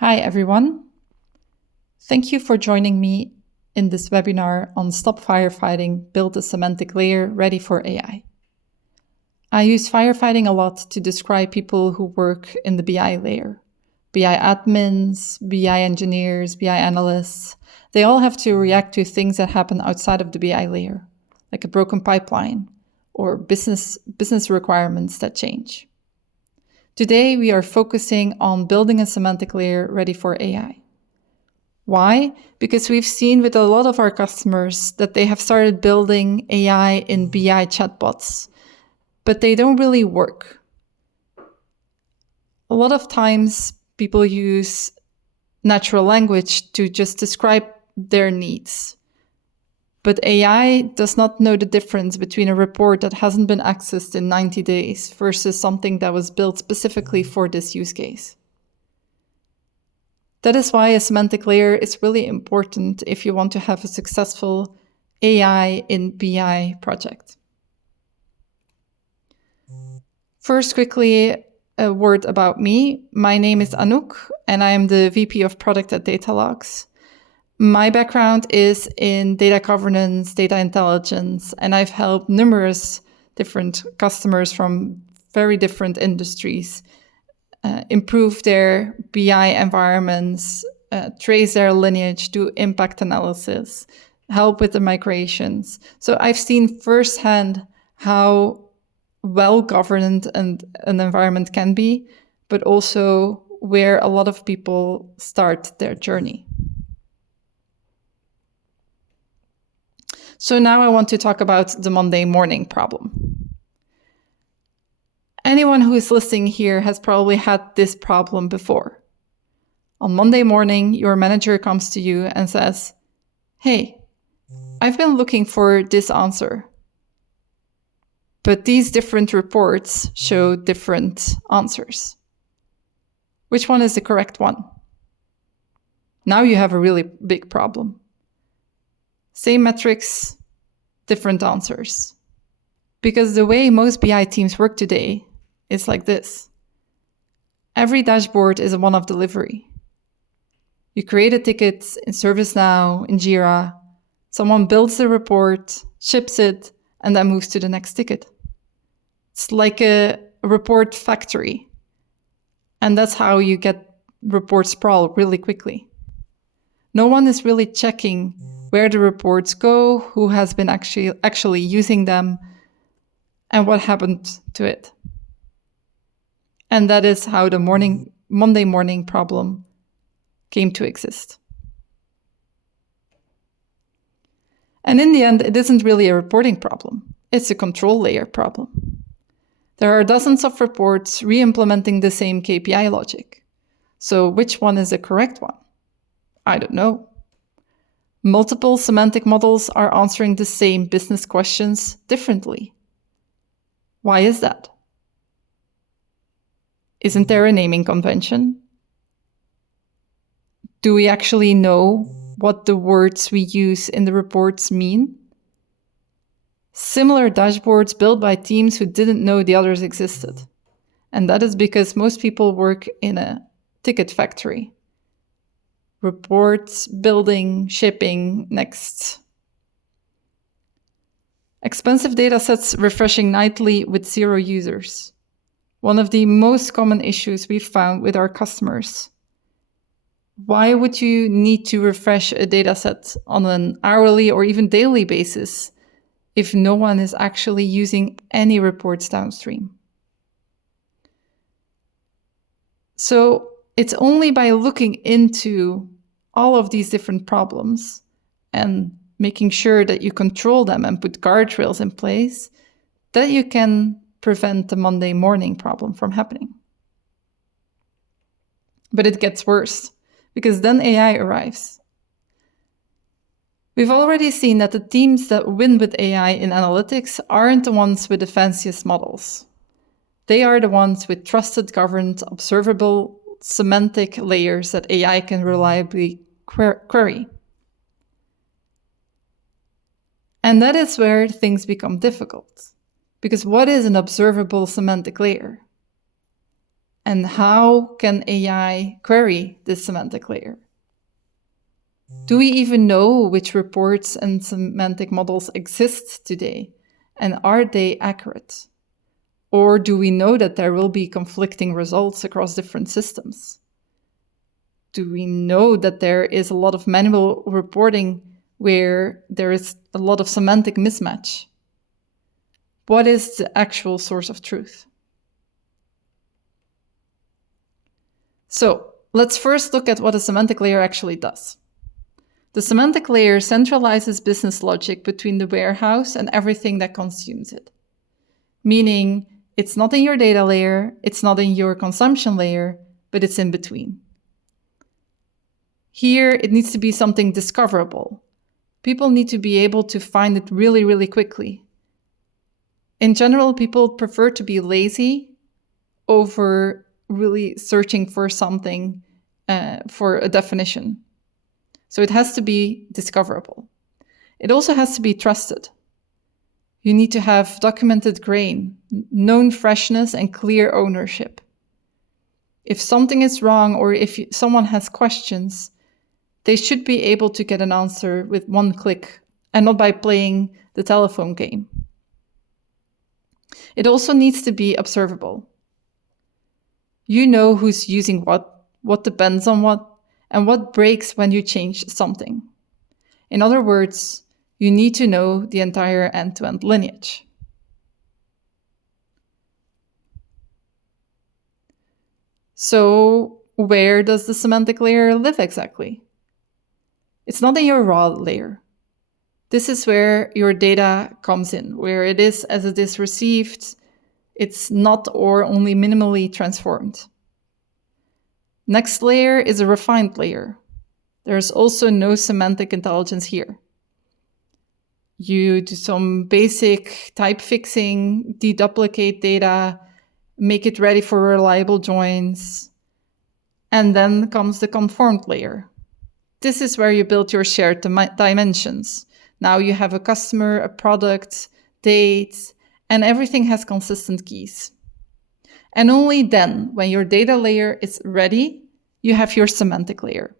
Hi, everyone. Thank you for joining me in this webinar on Stop Firefighting, Build a Semantic Layer Ready for AI. I use firefighting a lot to describe people who work in the BI layer. BI admins, BI engineers, BI analysts, they all have to react to things that happen outside of the BI layer, like a broken pipeline or business requirements that change. Today, we are focusing on building a semantic layer ready for AI. Why? Because we've seen with a lot of our customers that they have started building AI in BI chatbots, but they don't really work. A lot of times, people use natural language to just describe their needs. But AI does not know the difference between a report that hasn't been accessed in 90 days versus something that was built specifically for this use case. That is why a semantic layer is really important if you want to have a successful AI in BI project. First, quickly, a word about me. My name is Anouk, and I am the VP of Product at Datalogz. My background is in data governance, data intelligence, and I've helped numerous different customers from very different industries improve their BI environments, trace their lineage, do impact analysis, help with the migrations. So I've seen firsthand how well-governed an environment can be, but also where a lot of people start their journey. So now I want to talk about the Monday morning problem. Anyone who is listening here has probably had this problem before. On Monday morning, your manager comes to you and says, "Hey, I've been looking for this answer, but these different reports show different answers. Which one is the correct one?" Now you have a really big problem. Same metrics, different answers. Because the way most BI teams work today is like this. Every dashboard is a one-off delivery. You create a ticket in ServiceNow, in Jira, someone builds the report, ships it, and then moves to the next ticket. It's like a report factory. And that's how you get report sprawl really quickly. No one is really checking where the reports go, who has been actually using them, and what happened to it. And that is how the Monday morning problem came to exist. And in the end, it isn't really a reporting problem. It's a control layer problem. There are dozens of reports re-implementing the same KPI logic. So which one is the correct one? I don't know. Multiple semantic models are answering the same business questions differently. Why is that? Isn't there a naming convention? Do we actually know what the words we use in the reports mean? Similar dashboards built by teams who didn't know the others existed. And that is because most people work in a ticket factory. Reports, building, shipping, next. Expensive datasets refreshing nightly with 0 users. One of the most common issues we've found with our customers. Why would you need to refresh a dataset on an hourly or even daily basis if no one is actually using any reports downstream? So it's only by looking into all of these different problems and making sure that you control them and put guardrails in place that you can prevent the Monday morning problem from happening. But it gets worse, because then AI arrives. We've already seen that the teams that win with AI in analytics aren't the ones with the fanciest models. They are the ones with trusted, governed, observable, semantic layers that AI can reliably query. And that is where things become difficult. Because what is an observable semantic layer? And how can AI query this semantic layer? Do we even know which reports and semantic models exist today? And are they accurate? Or do we know that there will be conflicting results across different systems? Do we know that there is a lot of manual reporting where there is a lot of semantic mismatch? What is the actual source of truth? So let's first look at what a semantic layer actually does. The semantic layer centralizes business logic between the warehouse and everything that consumes it. Meaning, it's not in your data layer, it's not in your consumption layer, but it's in between. Here, it needs to be something discoverable. People need to be able to find it really, really quickly. In general, people prefer to be lazy over really searching for something, for a definition. So it has to be discoverable. It also has to be trusted. You need to have documented grain, known freshness, and clear ownership. If something is wrong or if someone has questions, they should be able to get an answer with one click and not by playing the telephone game. It also needs to be observable. You know who's using what depends on what, and what breaks when you change something. In other words, you need to know the entire end-to-end lineage. So where does the semantic layer live exactly? It's not in your raw layer. This is where your data comes in, where it is as it is received. It's not or only minimally transformed. Next layer is a refined layer. There's also no semantic intelligence here. You do some basic type fixing, deduplicate data, make it ready for reliable joins, and then comes the conformed layer. This is where you build your shared dimensions. Now you have a customer, a product, date, and everything has consistent keys. And only then, when your data layer is ready, you have your semantic layer.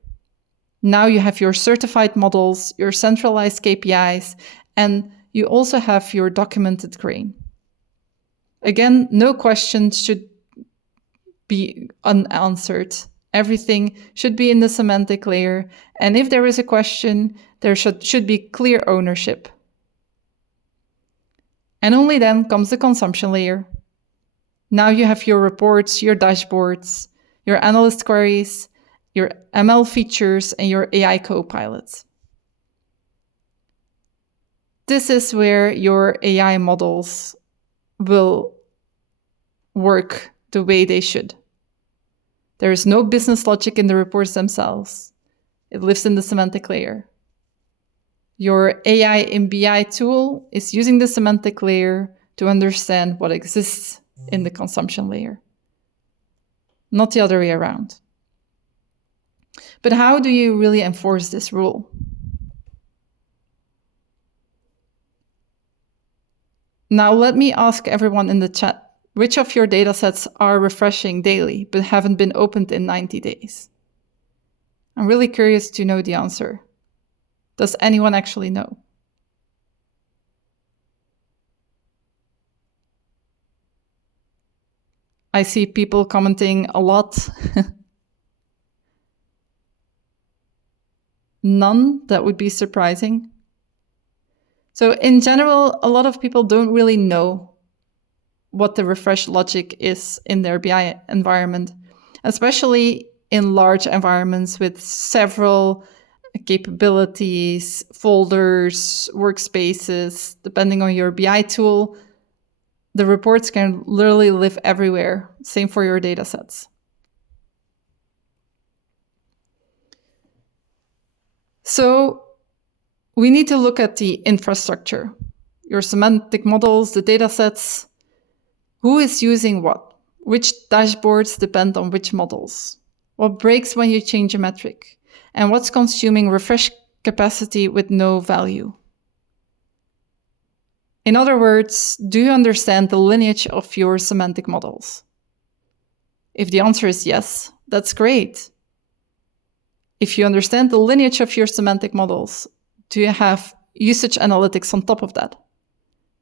Now you have your certified models, your centralized KPIs, and you also have your documented grain. Again, no questions should be unanswered. Everything should be in the semantic layer. And if there is a question, there should be clear ownership. And only then comes the consumption layer. Now you have your reports, your dashboards, your analyst queries, your ML features, and your AI copilots. This is where your AI models will work the way they should. There is no business logic in the reports themselves. It lives in the semantic layer. Your AI in BI tool is using the semantic layer to understand what exists in the consumption layer, not the other way around. But how do you really enforce this rule? Now let me ask everyone in the chat, which of your datasets are refreshing daily but haven't been opened in 90 days? I'm really curious to know the answer. Does anyone actually know? I see people commenting a lot. None? That would be surprising. So in general, a lot of people don't really know what the refresh logic is in their BI environment, especially in large environments with several capabilities, folders, workspaces. Depending on your BI tool, the reports can literally live everywhere. Same for your datasets. So we need to look at the infrastructure, your semantic models, the datasets. Who is using what? Which dashboards depend on which models? What breaks when you change a metric? And what's consuming refresh capacity with no value? In other words, do you understand the lineage of your semantic models? If the answer is yes, that's great. If you understand the lineage of your semantic models, do you have usage analytics on top of that?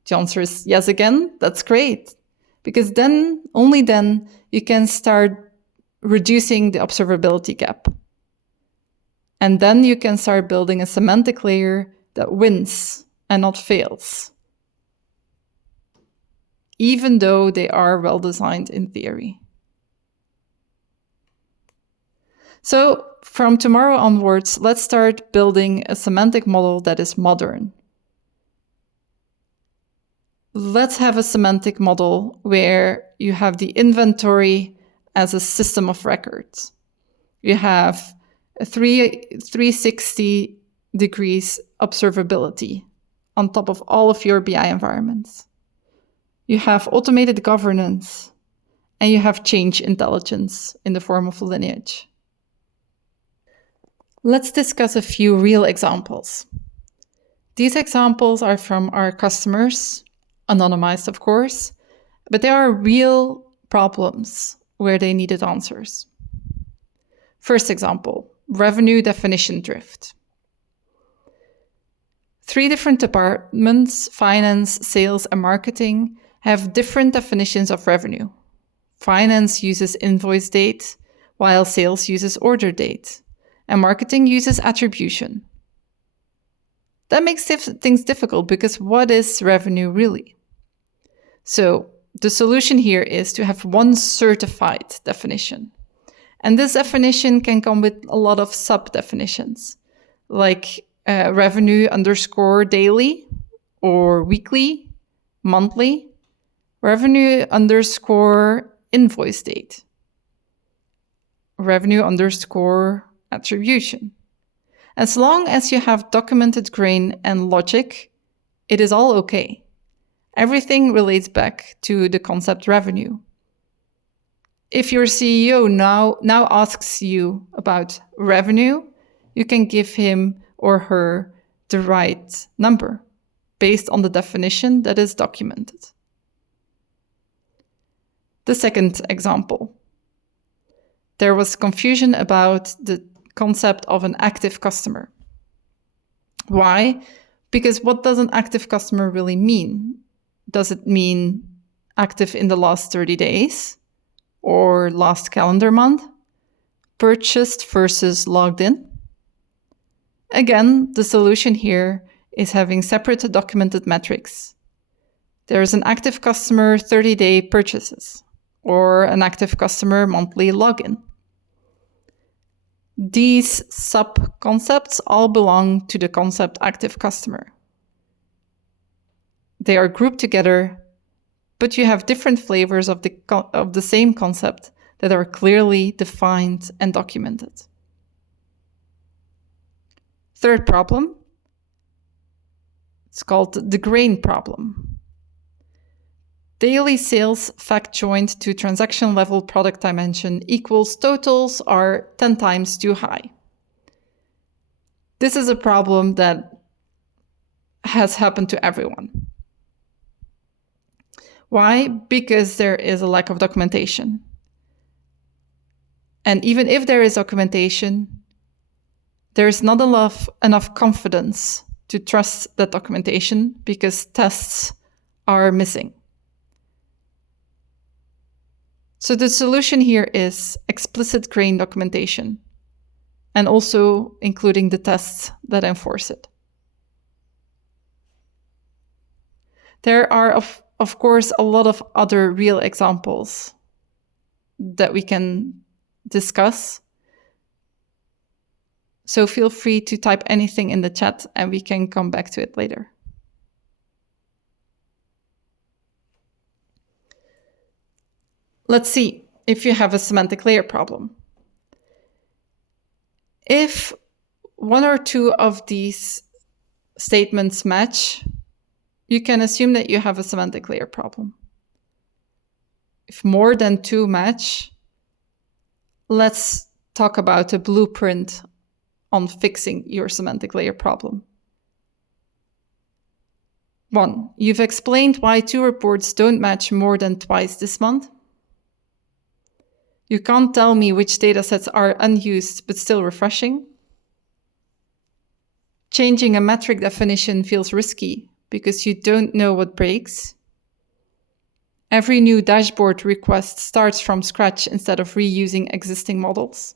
The answer is yes again, that's great. Because then, only then, you can start reducing the observability gap. And then you can start building a semantic layer that wins and not fails, even though they are well designed in theory. So from tomorrow onwards, let's start building a semantic model that is modern. Let's have a semantic model where you have the inventory as a system of records. You have a 360 degrees observability on top of all of your BI environments. You have automated governance, and you have change intelligence in the form of a lineage. Let's discuss a few real examples. These examples are from our customers, anonymized of course, but there are real problems where they needed answers. First example, revenue definition drift. 3 different departments, finance, sales, and marketing, have different definitions of revenue. Finance uses invoice date, while sales uses order date, and marketing uses attribution. That makes things difficult because what is revenue really? So the solution here is to have one certified definition. And this definition can come with a lot of sub-definitions, like revenue underscore daily or weekly, monthly, revenue underscore invoice date, revenue underscore attribution. As long as you have documented grain and logic, it is all okay. Everything relates back to the concept revenue. If your CEO now asks you about revenue, you can give him or her the right number based on the definition that is documented. The second example. There was confusion about the concept of an active customer. Why? Because what does an active customer really mean? Does it mean active in the last 30 days or last calendar month? Purchased versus logged in? Again, the solution here is having separate documented metrics. There is an active customer 30-day purchases or an active customer monthly login. These sub-concepts all belong to the concept active customer. They are grouped together, but you have different flavors of the same concept that are clearly defined and documented. Third problem, it's called the grain problem. Daily sales fact joined to transaction level product dimension equals totals are 10 times too high. This is a problem that has happened to everyone. Why? Because there is a lack of documentation. And even if there is documentation, there is not enough confidence to trust that documentation because tests are missing. So the solution here is explicit grain documentation and also including the tests that enforce it. There are, of course, a lot of other real examples that we can discuss. So feel free to type anything in the chat and we can come back to it later. Let's see if you have a semantic layer problem. If 1 or 2 of these statements match, you can assume that you have a semantic layer problem. If more than 2 match, let's talk about a blueprint on fixing your semantic layer problem. 1, you've explained why 2 reports don't match more than twice this month. You can't tell me which datasets are unused but still refreshing. Changing a metric definition feels risky because you don't know what breaks. Every new dashboard request starts from scratch instead of reusing existing models.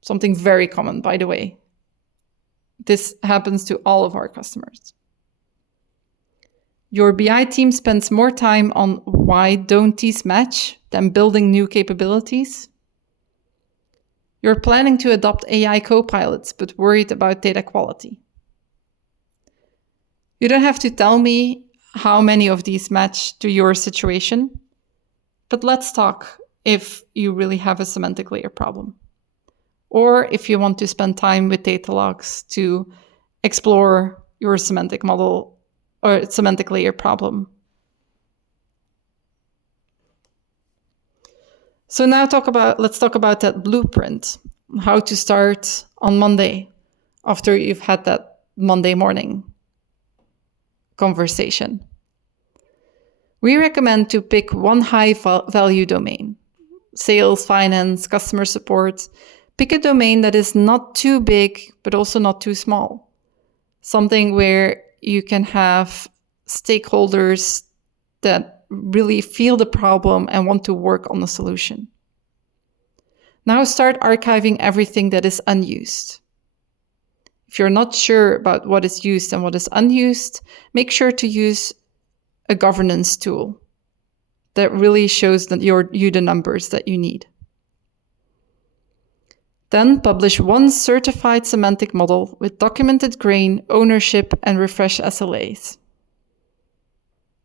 Something very common, by the way. This happens to all of our customers. Your BI team spends more time on why don't these match than building new capabilities. You're planning to adopt AI copilots, but worried about data quality. You don't have to tell me how many of these match to your situation, but let's talk if you really have a semantic layer problem, or if you want to spend time with Datalogz to explore your semantic model or semantic layer problem. So now let's talk about that blueprint, how to start on Monday after you've had that Monday morning conversation. We recommend to pick one high value domain, sales, finance, customer support. Pick a domain that is not too big, but also not too small. Something where you can have stakeholders that really feel the problem and want to work on the solution. Now start archiving everything that is unused. If you're not sure about what is used and what is unused, make sure to use a governance tool that really shows you the numbers that you need. Then publish one certified semantic model with documented grain, ownership, and refresh SLAs.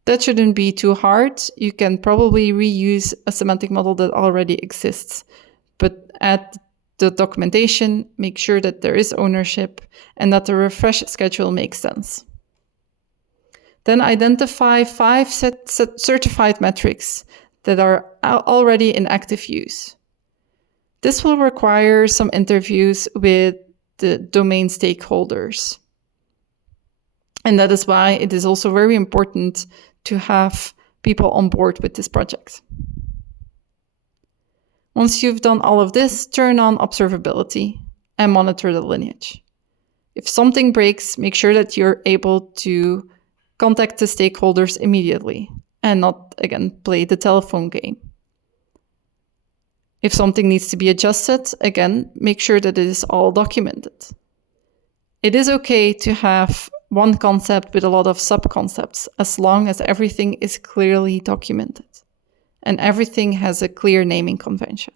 That shouldn't be too hard. You can probably reuse a semantic model that already exists, but add the documentation, make sure that there is ownership, and that the refresh schedule makes sense. Then identify 5 certified metrics that are already in active use. This will require some interviews with the domain stakeholders. And that is why it is also very important to have people on board with this project. Once you've done all of this, turn on observability and monitor the lineage. If something breaks, make sure that you're able to contact the stakeholders immediately and not, again, play the telephone game. If something needs to be adjusted, again, make sure that it is all documented. It is okay to have one concept with a lot of sub-concepts as long as everything is clearly documented and everything has a clear naming convention.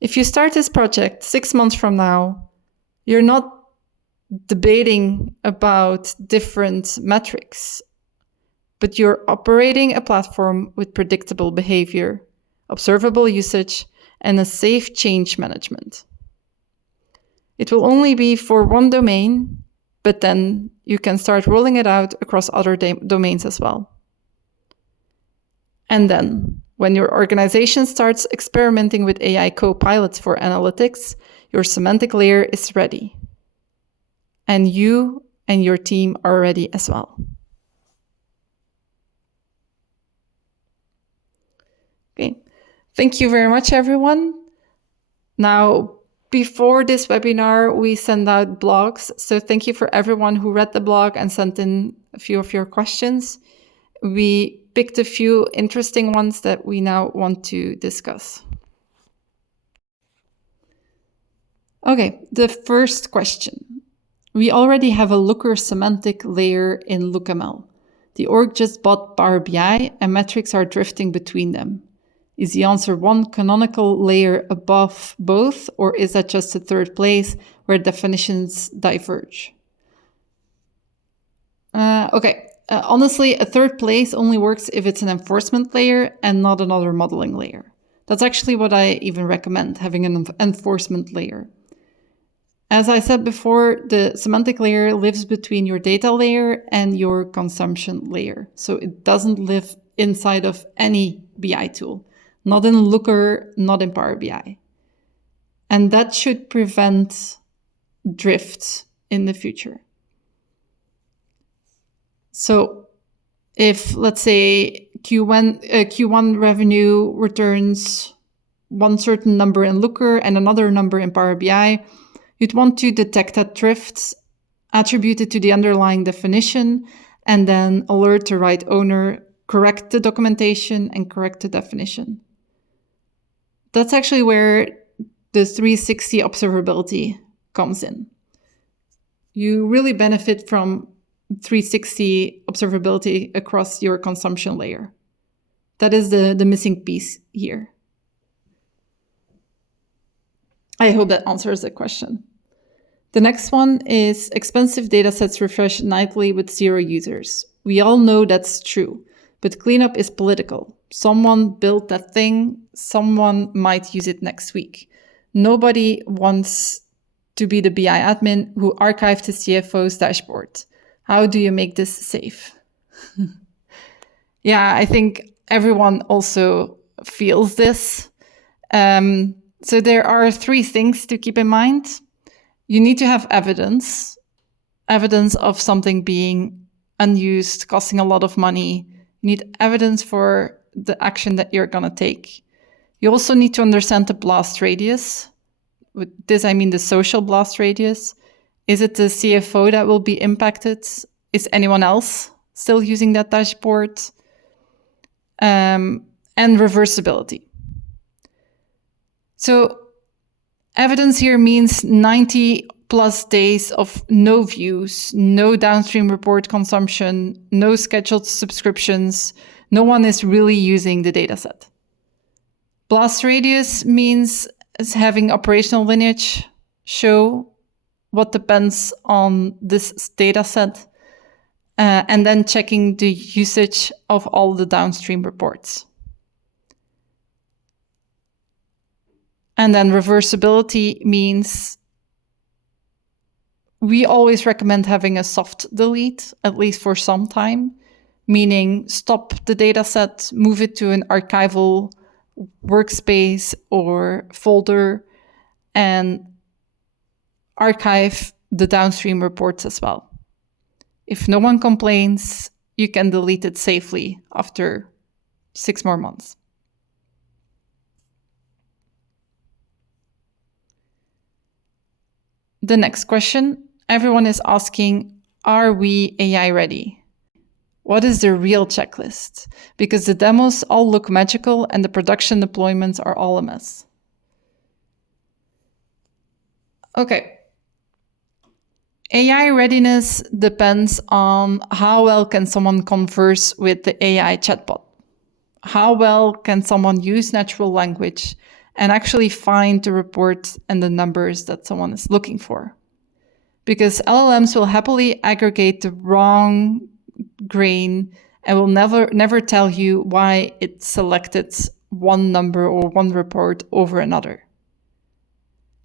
If you start this project 6 months from now, you're not debating about different metrics, but you're operating a platform with predictable behavior, observable usage, and a safe change management. It will only be for one domain, but then you can start rolling it out across other domains as well. And then, when your organization starts experimenting with AI copilots for analytics, your semantic layer is ready. And you and your team are ready as well. Okay. Thank you very much, everyone. Now, before this webinar, we send out blogs. So thank you for everyone who read the blog and sent in a few of your questions. We picked a few interesting ones that we now want to discuss. Okay, the first question. We already have a Looker semantic layer in LookML. The org just bought Power BI and metrics are drifting between them. Is the answer one canonical layer above both, or is that just a third place where definitions diverge? Honestly, a third place only works if it's an enforcement layer and not another modeling layer. That's actually what I even recommend, having an enforcement layer. As I said before, the semantic layer lives between your data layer and your consumption layer. So it doesn't live inside of any BI tool. Not in Looker, not in Power BI. And that should prevent drift in the future. So if, let's say, Q1 revenue returns one certain number in Looker and another number in Power BI. You'd want to detect that drift, attribute it to the underlying definition, and then alert the right owner, correct the documentation, and correct the definition. That's actually where the 360 observability comes in. You really benefit from 360 observability across your consumption layer. That is the missing piece here. I hope that answers the question. The next one is expensive datasets refresh nightly with 0 users. We all know that's true, but cleanup is political. Someone built that thing, someone might use it next week. Nobody wants to be the BI admin who archived the CFO's dashboard. How do you make this safe? Yeah, I think everyone also feels this. So there are 3 things to keep in mind. You need to have evidence of something being unused, costing a lot of money. You need evidence for the action that you're going to take. You also need to understand the blast radius. With this, I mean the social blast radius. Is it the CFO that will be impacted? Is anyone else still using that dashboard? And reversibility. So evidence here means 90 plus days of no views, no downstream report consumption, no scheduled subscriptions. No one is really using the dataset. Blast radius means having operational lineage show what depends on this dataset, and then checking the usage of all the downstream reports. And then reversibility means we always recommend having a soft delete, at least for some time, meaning stop the dataset, move it to an archival workspace or folder, and archive the downstream reports as well. If no one complains, you can delete it safely after 6 more months. The next question, everyone is asking, are we AI ready? What is the real checklist? Because the demos all look magical and the production deployments are all a mess. Okay. AI readiness depends on how well can someone converse with the AI chatbot. How well can someone use natural language and actually find the report and the numbers that someone is looking for? Because LLMs will happily aggregate the wrong grain and will never tell you why it selected one number or one report over another.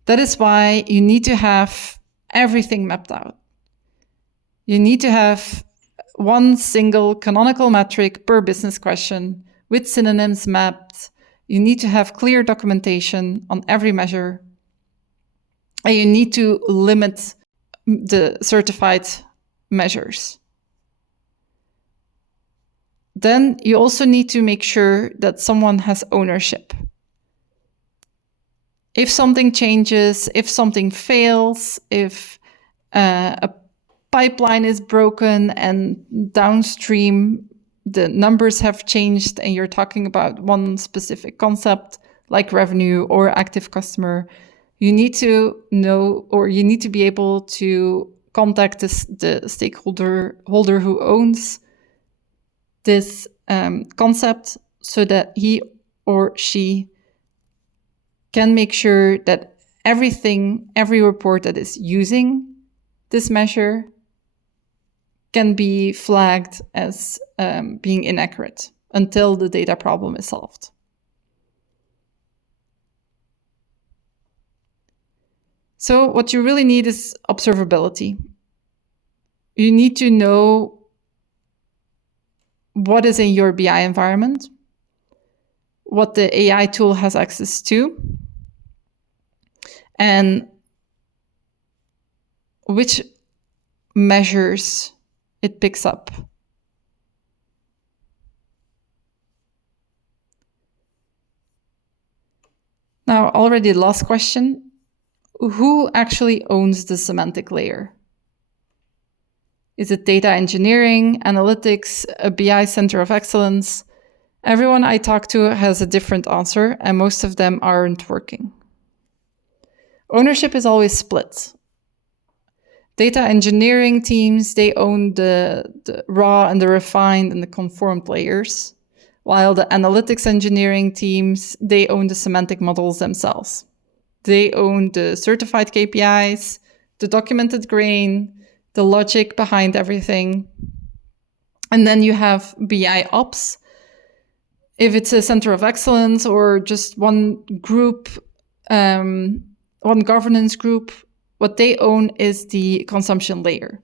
That is why you need to have everything mapped out. You need to have one single canonical metric per business question with synonyms mapped. You need to have clear documentation on every measure. And you need to limit the certified measures. Then you also need to make sure that someone has ownership. If something changes, if something fails, if a pipeline is broken and downstream the numbers have changed and you're talking about one specific concept like revenue or active customer, you need to know, or you need to be able to contact the stakeholder who owns this concept so that he or she can make sure that every report that is using this measure can be flagged as being inaccurate until the data problem is solved. So what you really need is observability. You need to know what is in your BI environment, what the AI tool has access to, and which measures it picks up. Now, already the last question. Who actually owns the semantic layer? Is it data engineering, analytics, a BI center of excellence? Everyone I talk to has a different answer, and most of them aren't working. Ownership is always split. Data engineering teams, they own the raw and the refined and the conformed layers, while the analytics engineering teams, they own the semantic models themselves. They own the certified KPIs, the documented grain, the logic behind everything. And then you have BI ops. If it's a center of excellence or just one group, one governance group, what they own is the consumption layer.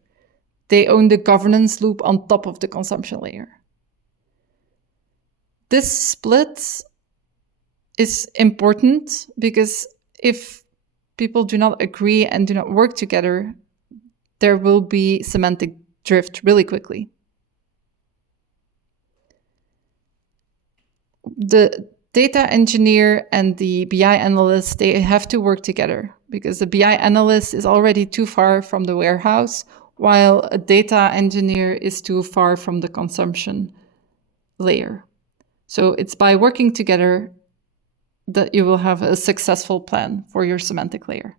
They own the governance loop on top of the consumption layer. This split is important because if people do not agree and do not work together, there will be semantic drift really quickly. The data engineer and the BI analyst, they have to work together because the BI analyst is already too far from the warehouse, while a data engineer is too far from the consumption layer. So it's by working together that you will have a successful plan for your semantic layer.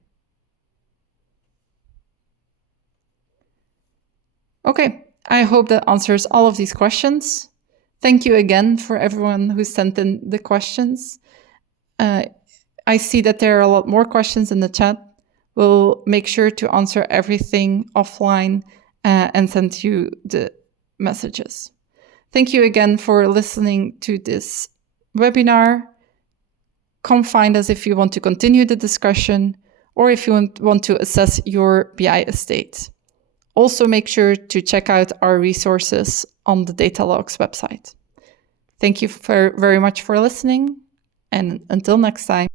Okay, I hope that answers all of these questions. Thank you again for everyone who sent in the questions. I see that there are a lot more questions in the chat. We'll make sure to answer everything offline and send you the messages. Thank you again for listening to this webinar. Come find us if you want to continue the discussion or if you want to assess your BI estate. Also make sure to check out our resources on the Datalogz website. Thank you very much for listening, and until next time.